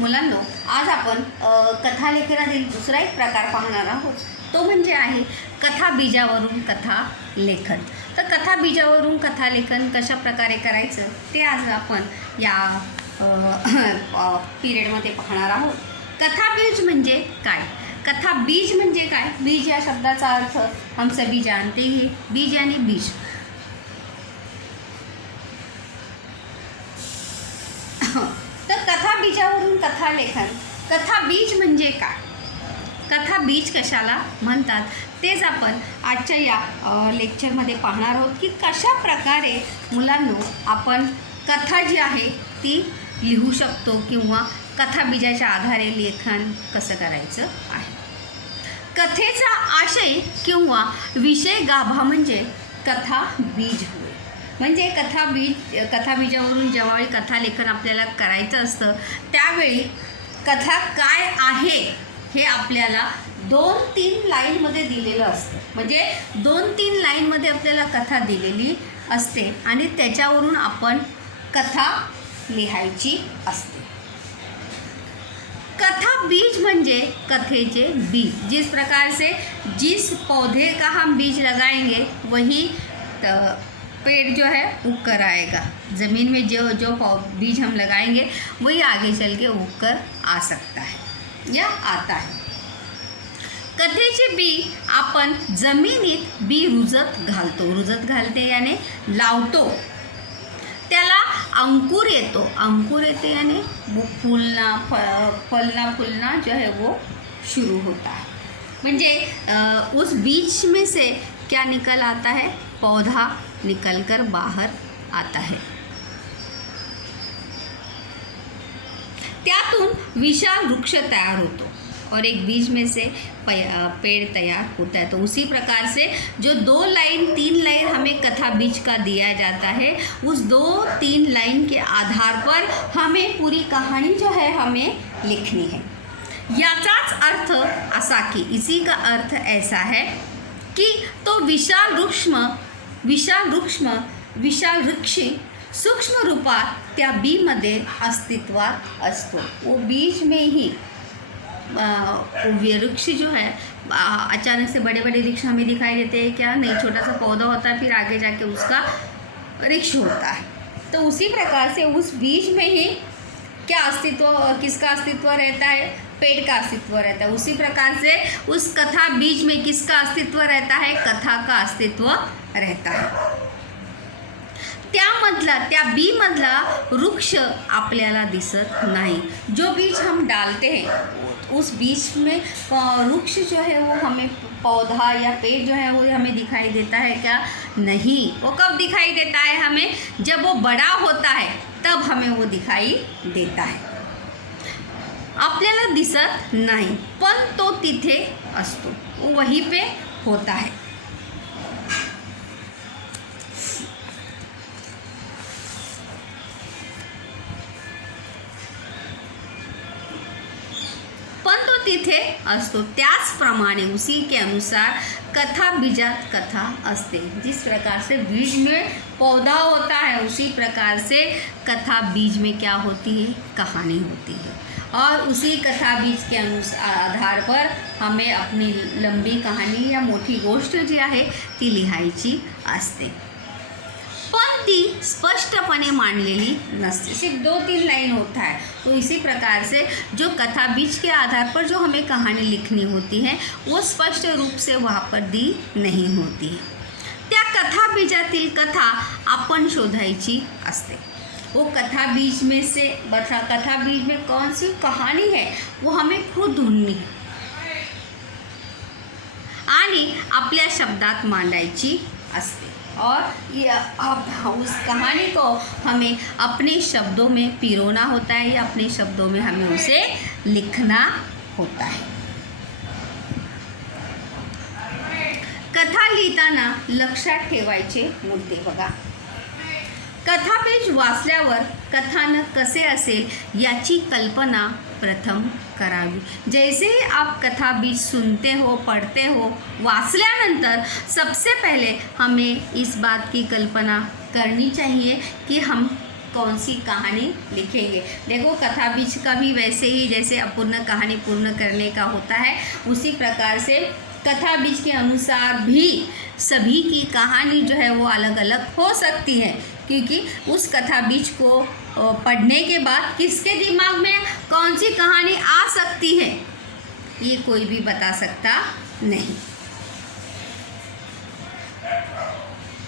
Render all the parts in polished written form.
मुलांनो, आज आपण कथालेखनातील दुसरा एक प्रकार पाहणार आहोत. तो म्हणजे आहे कथा बीजावरून कथा लेखन. तर कथा बीजावरून कथा लेखन कशा प्रकारे करायचं ते आज आपण या पिरियडमध्ये पाहणार आहोत. कथा बीज म्हणजे काय? कथा बीज म्हणजे काय? बीज या शब्दाचा अर्थ हम सभी जानते हैं. बीज यानी बीज. तर कथा बीजावरून कथा लेखन. कथा बीज म्हणजे काय? कथा बीज कशाला म्हणतात तेच आपण आजच्या या लेक्चरमध्ये पाहणार आहोत की कशा प्रकारे मुलांनो आपण कथा जी आहे ती लिहू शकतो किंवा कथा बीजाच्या आधारे लेखन कसं करायचं आहे. कथेचा आशय किंवा विषय गाभा म्हणजे कथा बीज होय. म्हणजे कथा बीजावरून जेव्हा कथा लेखन आपल्याला करायचं असतं त्यावेळी कथा काय आहे हे आपल्याला 2-3 लाईनमध्ये दिलेलं असतं. म्हणजे 2-3 लाईनमध्ये आपल्याला कथा दिलेली असते आणि त्याच्यावरून आपण कथा लिहायची असते. कथा बीज म्हणजे कथेचे बीज. जिस प्रकार से जिस पौधे का हम बीज लगाएंगे वही पेड़ जो है उग कर आएगा. ज़मीन में जो बीज हम लगाएंगे वही आगे चल के उग कर आ सकता है या आता है. कथेचे बी आपण जमिनीत बी रुजत घालते याने लावतो. त्याला अंकुर येते यानी वो फूलना जो है वो शुरू होता है. म्हणजे उस बीज में से क्या निकल आता है? पौधा निकल कर बाहर आता है. त्यातून विशाल वृक्ष तैयार होतो और एक बीज में से पेड़ तैयार होता है. तो उसी प्रकार से जो 2-3 लाइन हमें कथा बीज का दिया जाता है उस 2-3 लाइन के आधार पर हमें पूरी कहानी जो है हमें लिखनी है. याचाच अर्थ असा की इसी का अर्थ ऐसा है कि तो विशाल वृक्ष सूक्ष्म रूपात त्या बीमध्ये अस्तित्वात असतो. वो बीज में ही वृक्ष जो है अचानक से बड़े बड़े वृक्ष हमें दिखाई देते हैं क्या? नहीं, छोटा सा पौधा होता है फिर आगे जाके उसका वृक्ष होता है. तो उसी प्रकार से उस बीज में ही क्या किसका अस्तित्व रहता है? पेड़ का अस्तित्व रहता है. उसी प्रकार से उस कथा बीज में किसका अस्तित्व रहता है? कथा का अस्तित्व रहता है. त्या बी मधला वृक्ष आपल्याला दिसत नहीं. जो बीज हम डालते हैं उस बीज में वृक्ष जो है वो हमें पौधा या पेड़ जो है वो हमें दिखाई देता है क्या? नहीं. वो कब दिखाई देता है हमें? जब वो बड़ा होता है तब हमें वो दिखाई देता है. आपल्याला दिसत नहीं पण तो तिथे असतो. वो वहीं पे होता है. तिथे असतो. त्याचप्रमाणे उसी के अनुसार कथा बीजात कथा असते. जिस प्रकार से बीज में पौधा होता है उसी प्रकार से कथा बीज में क्या होती है? कहानी होती है. और उसी कथा बीज के आधार पर हमें अपनी लंबी कहानी या मोठी गोष्ट जी आहे ती लिहायची असते. पण ती स्पष्टपणे मांडलेली नसते. सिर्फ 2-3 लाइन होता है. तो इसी प्रकार से जो कथा बीज के आधार पर जो हमें कहानी लिखनी होती है वो स्पष्ट रूप से वहाँ पर दी नहीं होती है. त्या कथा बीजातील कथा आपण शोधायची असते. वो कथा बीज में से कथा बीज में कौन सी कहानी है वो हमें खुद ढूंढनी है आणि आपल्या शब्दात मांडायची असते. और उस कहानी को हमें अपने शब्दों में पिरोना होता है या अपने शब्दों में हमें उसे लिखना होता है. कथा लिहिताना लक्षात ठेवायचे मुद्दे बघा. कथाबीज वाचल्यावर कथानक कसे असेल याची कल्पना प्रथम करावी. जैसे ही आप कथा बीज सुनते हो, पढ़ते हो, वाचल्यानंतर सबसे पहले हमें इस बात की कल्पना करनी चाहिए कि हम कौन सी कहानी लिखेंगे। देखो कथा बीज का भी वैसे ही जैसे अपूर्ण कहानी पूर्ण करने का होता है, उसी प्रकार से कथा बीज के अनुसार भी सभी की कहानी जो है वो अलग अलग हो सकती है, क्योंकि उस कथा बीज को पढ़ने के बाद किसके दिमाग में कौन सी कहानी आ सकती है ये कोई भी बता सकता नहीं।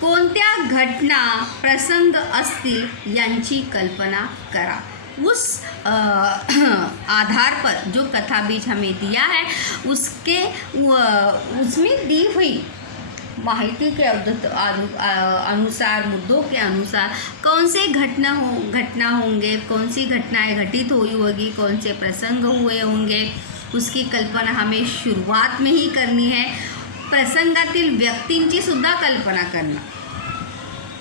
कोणत्या घटना प्रसंग असतील यांची कल्पना करा। उस आधार पर जो कथा बीज हमें दिया है उसमें दी हुई माहिती के अनुसार, मुद्दों के अनुसार कौन से घटना होंगे, कौन सी घटनाएं घटित हुई होगी, कौन से प्रसंग हुए होंगे, उसकी कल्पना हमें शुरुआत में ही करनी है। प्रसंगातील व्यक्तींची सुद्धा कल्पना करना,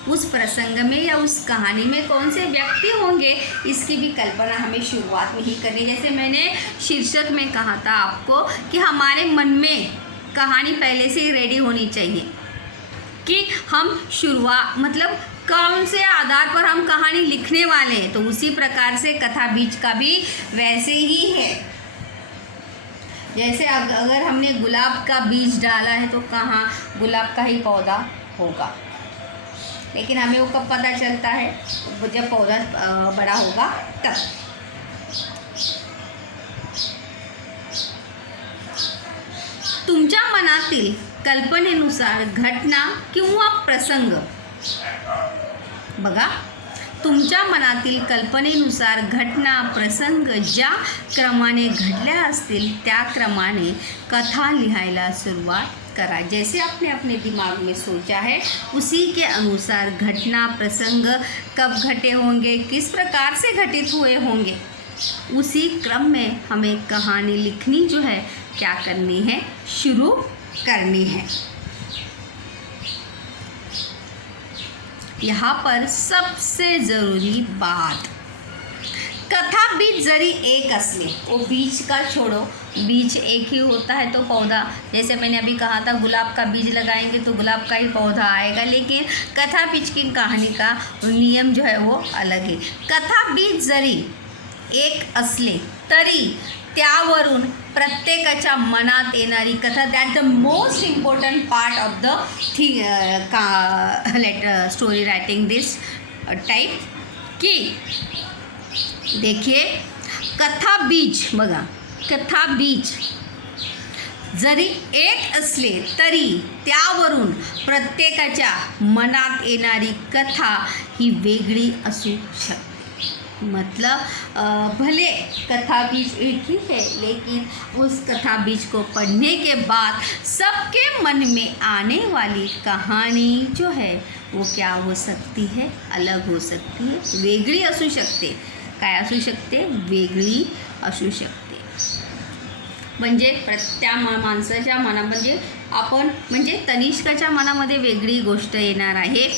उस प्रसंग में या उस कहानी में कौन से व्यक्ति होंगे इसकी भी कल्पना हमें शुरुआत में ही करनी। जैसे मैंने शीर्षक में कहा था आपको कि हमारे मन में कहानी पहले से ही रेडी होनी चाहिए कि हम शुरुआत मतलब कौन से आधार पर हम कहानी लिखने वाले हैं। तो उसी प्रकार से कथा बीज का भी वैसे ही है। जैसे अगर हमने गुलाब का बीज डाला है तो कहाँ गुलाब का ही पौधा होगा, लेकिन हमें वो कब पता चलता है, जब पौधा बड़ा होगा तब। तुमच्या मनातील कल्पनेनुसार घटना किंवा प्रसंग, बघा, तुमच्या मनातील कल्पनेनुसार घटना प्रसंग ज्या क्रमाने घडल्या असतील त्या क्रमाने कथा लिहायला सुरुवात करा। जैसे आपने अपने दिमाग में सोचा है उसी के अनुसार घटना प्रसंग कब घटे होंगे, किस प्रकार से घटित हुए होंगे, उसी क्रम में हमें कहानी लिखनी जो है क्या करनी है, शुरू करनी है। यहाँ पर सबसे ज़रूरी बात, कथा बीज जरी एक असले, वो बीज का छोड़ो, बीज एक ही होता है तो पौधा, जैसे मैंने अभी कहा था गुलाब का बीज लगाएंगे तो गुलाब का ही पौधा आएगा, लेकिन कथा बीज की कहानी का नियम जो है वो अलग है। कथा बीज जरी एक असले तरी त्यावरून प्रत्येकाच्या मनात येणारी कथा, that the most important part of the story writing this type की, देखिए कथा बीज, बघा कथा बीज जरी एक असले तरी त्यावरून प्रत्येकाच्या मनात येणारी कथा ही वेगळी असू शकते। मतलब भले कथा बीज एक ही है, लेकिन उस कथा बीज को पढ़ने के बाद सबके मन में आने वाली कहानी जो है वो क्या हो सकती है, अलग हो सकती है, वेगळी असू शकते। काय असू शकते, वेगळी असू शकते। म्हणजे त्या माणसाच्या मना म्हणजे आपण म्हणजे तनिष्काच्या मनामध्ये वेगळी गोष्ट येणार आहे,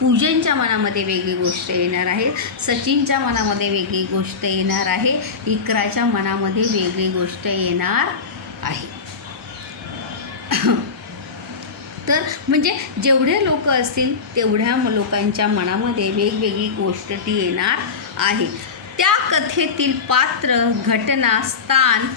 पूजनच्या मनामध्ये वेगळी गोष्ट येणार आहे, सचिनच्या मनामध्ये वेगळी गोष्ट येणार आहे, इकराच्या मनामध्ये वेगळी गोष्ट येणार आहे। तर म्हणजे जेवढे लोक असतील तेवढ्या लोकांच्या मनामध्ये वेगवेगळी गोष्ट ती येणार आहे। त्या कथेतील पात्र, घटना, स्थान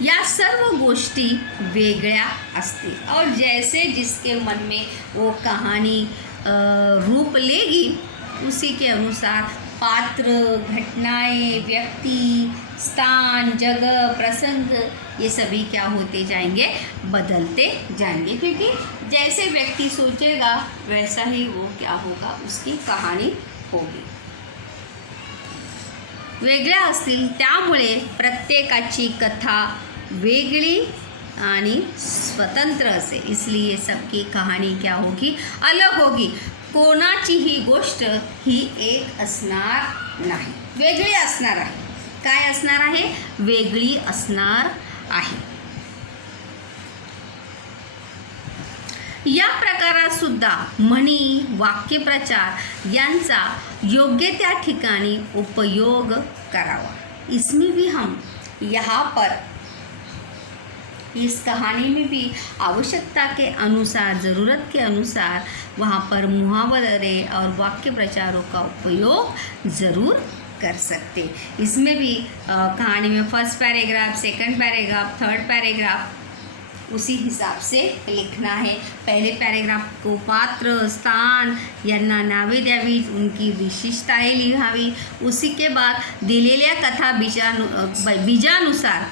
या सर्व गोष्टी वेगळ्या असतील और जैसे जिसके मन में वो कहानी रूप लेगी उसी के अनुसार पात्र, घटनाएं, व्यक्ति, स्थान, जगह, प्रसंग ये सभी क्या होते जाएंगे, बदलते जाएंगे, क्योंकि जैसे व्यक्ति सोचेगा वैसा ही वो क्या होगा, उसकी कहानी होगी। वेगळ्या असतील त्यामुळे प्रत्येकाची कथा वेगळी आणि स्वतंत्र असे, इसलिए सबकी कहानी क्या होगी, अलग होगी। कोणाचीही गोष्ट ही एक असणार नाही, वेगळी असणार आहे। काय असणार आहे, वेगळी असणार आहे। या प्रकारात सुद्धा म्हणी, वाक्यप्रचार यांचा योग्य त्या ठिकाणी उपयोग करावा। इसमें भी हम यहाँ पर इस कहानी में भी आवश्यकता के अनुसार, ज़रूरत के अनुसार वहाँ पर मुहावरे और वाक्य प्रचारों का उपयोग ज़रूर कर सकते। इसमें भी कहानी में first paragraph, second paragraph, third paragraph उसी हिसाब से लिखना है। पहले पैराग्राफ को पात्र, स्थान यांना नावे द्यावीत, उनकी विशेषताएं लिहावी। उसी के बाद दिलेल्या कथा बीजानुसार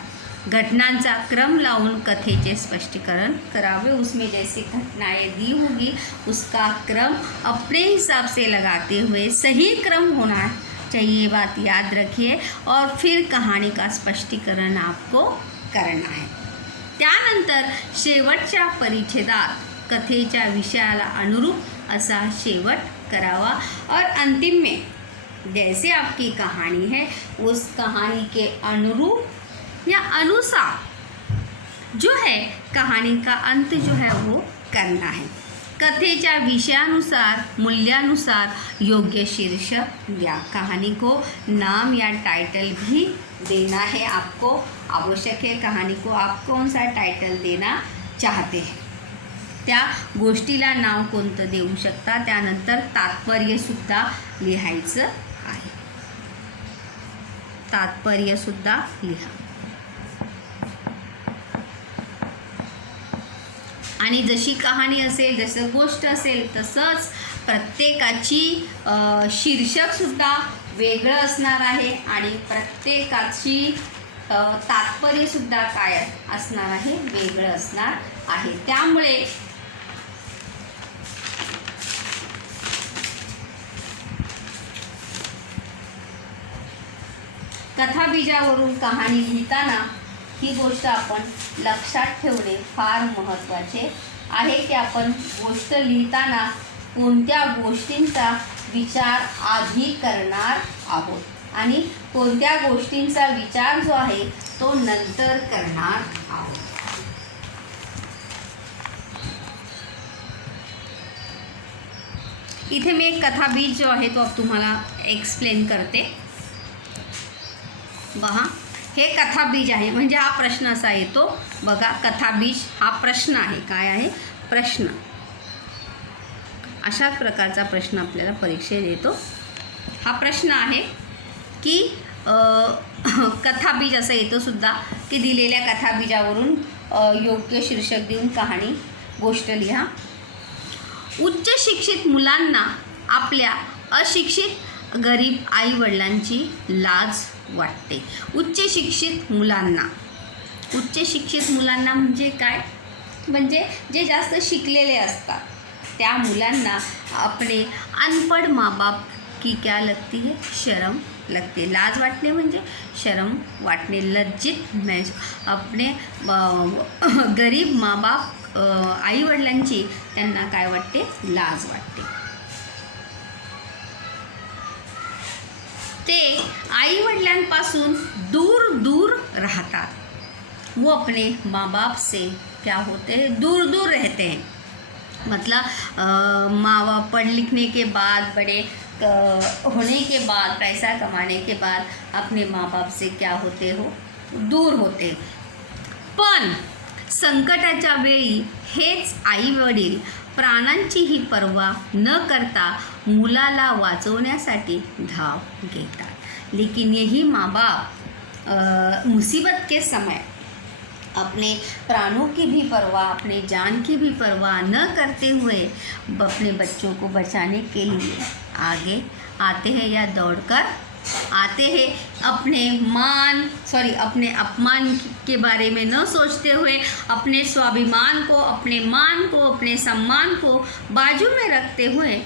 घटनांचा क्रम लावून कथेचे स्पष्टीकरण करावे। उसमें जैसे घटनाएं दी होगी उसका क्रम अपने हिसाब से लगाते हुए सही क्रम होना चाहिए, ये बात याद रखिए। और फिर कहाणी का स्पष्टीकरण आपको करना है। त्यानंतर शेवटच्या परिच्छेदात कथेच्या विषयाला अनुरूप असा शेवट करावा। और अंतिम में जैसे आपकी कहानी है उस कहानी के अनुरूप या अनुसार जो है कहानी का अंत जो है वो करना है। कथेच्या विषयानुसार, मूल्यानुसार योग्य शीर्षक या कहानी को नाम या टाइटल भी देना है। आपको आवश्यक है कहानी को आप कौन सा टाइटल देना चाहते हैं, त्या गोष्टीला नाव कोणतं देऊ शकता। त्यानंतर तात्पर्यसुद्धा लिहायचं आहे, तात्पर्यसुद्धा लिहा। आणि जशी कहाणी असेल, जसं गोष्ट असेल तसंच प्रत्येकाची शीर्षकसुद्धा वेगळं असणार आहे आणि प्रत्येकाची तात्पर्यसुद्धा काय असणार आहे, वेगळं असणार आहे। त्यामुळे कथाबीजावरून कहाणी लिहिताना ही गोष्ट आपण लक्षात ठेवणे फार महत्त्वाचे आहे की आपण गोष्ट लिहिताना कोणत्या गोष्टींचा विचार आधी करणार आहोत आणि कोणत्या गोष्टींचा विचार जो आहे तो नंतर करणार आहोत। इथे मी एक कथाबीज जो आहे तो अब तुम्हाला एक्सप्लेन करते। बघा, हे कथाबीज आहे, म्हणजे हा प्रश्न असा येतो बघा। कथाबीज हा प्रश्न आहे, काय आहे, प्रश्न। अशाच प्रकारचा प्रश्न आपल्याला परीक्षेत येतो। हा प्रश्न आहे की कथाबीज असं येतं सुद्धा की दिलेल्या कथाबीजावरून योग्य शीर्षक देऊन कहाणी, गोष्ट लिहा। उच्च शिक्षित मुलांना आपल्या अशिक्षित गरीब आईवडिलांची लाज वाटते। उच्च शिक्षित मुलांना, उच्च शिक्षित मुलांना म्हणजे काय, म्हणजे जे जास्त शिकलेले असतात त्या मुलांना अपने अनपढ़ माँ बाप की क्या लगती है, शर्म लगती। लाज वाटणे म्हणजे शर्म वाटणे, लज्जित महसूस, अपने गरीब माँ बाप आई वडिलांची त्यांना काय वाटते, लाज वाटते। ते आई वडिलांपासून दूर दूर रहतात। वो अपने माँ बाप से क्या होते हैं, दूर दूर रहते हैं। मतलब माँ बाप पढ़ लिखने के बाद, बड़े होने के बाद, पैसा कमाने के बाद अपने माँ बाप से क्या होते हो, दूर होते। पण संकटाच्या वेळी हेच आई वडील प्राणांचीही पर्वा न करता मुलाला वाचवण्यासाठी धाव घेतात। लेकिन यही माँ बाप मुसीबत के समय अपने प्राणों की भी परवाह, अपने जान की भी परवाह न करते हुए अपने बच्चों को बचाने के लिए आगे आते हैं या दौड़कर आते हैं। अपने अपमान के बारे में न सोचते हुए अपने स्वाभिमान को, अपने मान को, अपने सम्मान को बाजू में रखते हुए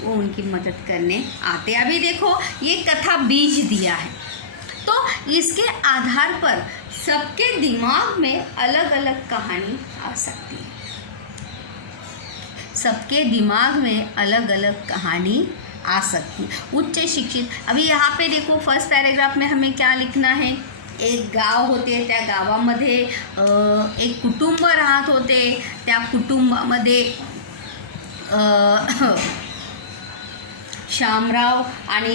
वो उनकी मदद करने आते। अभी देखो ये कथा बीज दिया है, तो इसके आधार पर सबके दिमाग में अलग अलग कहानी आ सकती है। सबके दिमाग में अलग अलग कहानी आ सकती है। उच्च शिक्षित, अभी यहाँ पे देखो फर्स्ट पैराग्राफ में हमें क्या लिखना है, एक गाव होते, त्या गावामध्ये एक कुटुंब राहत होते। त्या कुटुंबामध्ये शामराव आणि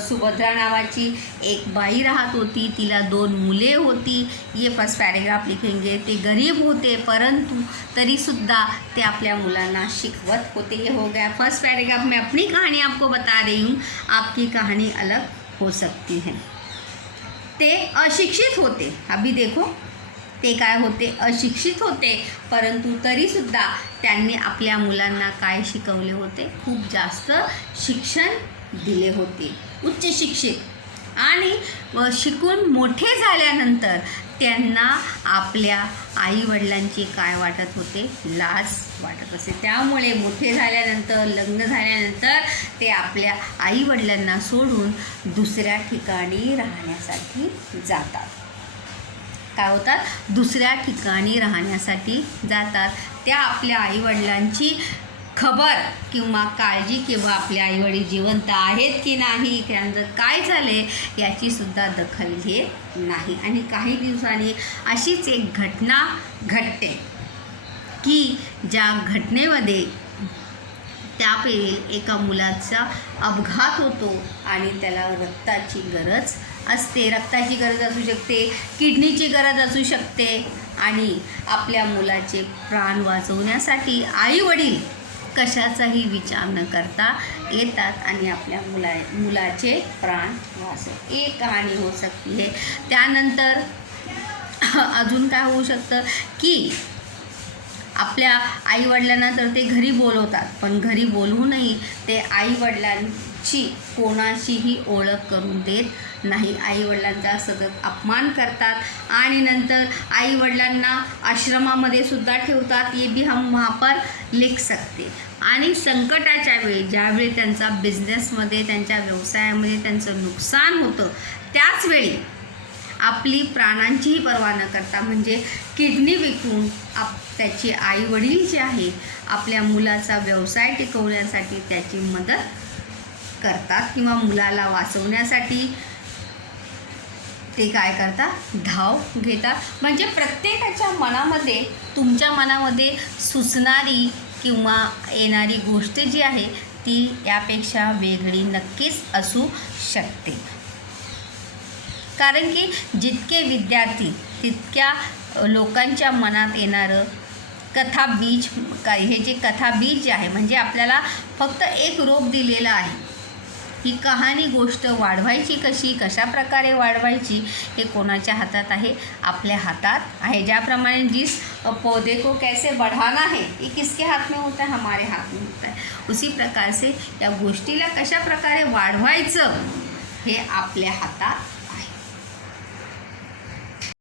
सुभद्रा नावाची एक बाई राहत होती, तिला 2 मुले होती. ये फर्स्ट पैराग्राफ लिखेंगे. ते गरीब होते परंतु तरीसुद्धा ते आपल्या मुलांना शिकवत होते. ये हो गया फर्स्ट पैराग्राफ. मैं अपनी कहानी आपको बता रही हूँ, आपकी कहानी अलग हो सकती है. ते अशिक्षित होते. अभी देखो, ते काय होते, अशिक्षित होते परंतु तरीसुद्धा त्यांनी आपल्या मुलांना काय शिकवले होते, खूप जास्त शिक्षण दिले होते, उच्च शिक्षित. आणि शिकून मोठे झाल्यानंतर त्यांना आपल्या आईवडिलांची काय वाटत होते, लाज वाटत असे. त्यामुळे मोठे झाल्यानंतर, लग्न झाल्यानंतर ते आपल्या आईवडिलांना सोडून दुसऱ्या ठिकाणी राहण्यासाठी जातात. काय होतात, दुसऱ्या ठिकाणी राहण्यासाठी जातात. त्या आपल्या आईवडिलांची खबर किंवा काळजी किंवा आपले आईवडील जिवंत आहेत की नाही, त्यांचं काय झाले याचीसुद्धा दखल घेत नाही. आणि काही दिवसांनी अशीच एक घटना घडते की ज्या घटनेमध्ये त्यावेळी एका मुलाचा अपघात होतो आणि त्याला रक्ताची गरज असते. रक्ताची गरज असू शकते, किडनीची गरज असू शकते. आणि आपल्या मुलाचे प्राण वाचवण्यासाठी आईवडील कशाचाही विचार न करता येतात आणि आपल्या मुलाचे प्राण वाचवतात. एक कहाणी हो सकती है. त्यानंतर अजून काय होऊ शकतं की आपल्या आईवडिलांना तर ते घरी बोलवतात, पण घरी बोलवूनही ते आईवडिलांची कोणाशीही ओळख करून देत नाही. आईवडिलांचा सतत अपमान करतात आणि नंतर आईवडिलांना आश्रमामध्ये सुद्धा ठेवतात. ये भी हम वहाँ पर लिख सकते. आणि संकटाच्या वेळी ज्यावेळी त्यांचा बिझनेसमध्ये, त्यांच्या व्यवसायामध्ये त्यांचं नुकसान होतं, त्याचवेळी आपली प्राणांचीही पर्वा न करता म्हणजे किडनी विकून त्याची आईवडील जे आहे आपल्या मुलाचा व्यवसाय टिकवण्यासाठी त्याची मदत करतात किंवा मुलाला वाचवण्यासाठी ते काय करतात, धाव घेतात. म्हणजे प्रत्येकाच्या मनामध्ये, तुमच्या मनामध्ये सुचणारी किंवा येणारी गोष्ट जी आहे ती यापेक्षा वेगळी नक्कीच असू शकते. कारण की जितके विद्यार्थी तितक्या लोकांच्या मनात येणारं कथा बीज, हे जे कथा बीज जे आहे म्हणजे आपल्याला फक्त एक रोप दिलेलं आहे. ही कहाणी गोष्ट वाढवायची कशी, कशा प्रकारे वाढवायची हे कोणाच्या हातात आहे, आपल्या हातात आहे. ज्याप्रमाणे जिस पौधे को कैसे बढ़ाना है ये किसके हाथ में होता है, हमारे हाथ में होता है. उसी प्रकार से या गोष्टीला कशा प्रकारे वाढवायचं हे आपल्या हातात